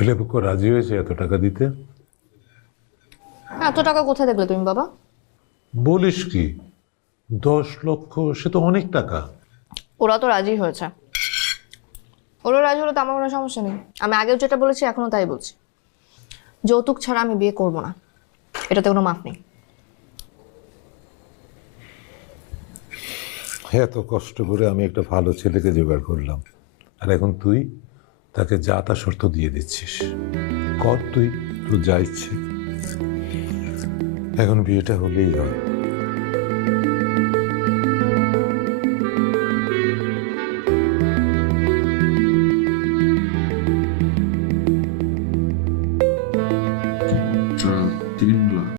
ছেলেপক্ষ রাজি হয়েছে এত টাকা দিতে? এত টাকা কোথায় দেখলে তুমি বাবা? বলিস কি, 10 লক্ষ সে তো অনেক টাকা। ওরা তো রাজি হয়েছে। ওরা রাজি হলে তো আমার কোনো সমস্যা নেই। আমি আগেও যেটা বলেছি এখনো তাই বলছি, যৌতুক ছাড়া আমি বিয়ে করব না, এটাতে কোনো মাপ নেই। এত কষ্ট করে আমি একটা ভালো ছেলেকে জোগাড় করলাম, আর এখন তুই তাকে যা তা শর্ত দিয়ে দিচ্ছিস। কর তুই, তোর যা ইচ্ছে। এখন বিয়েটা হলেই হয়।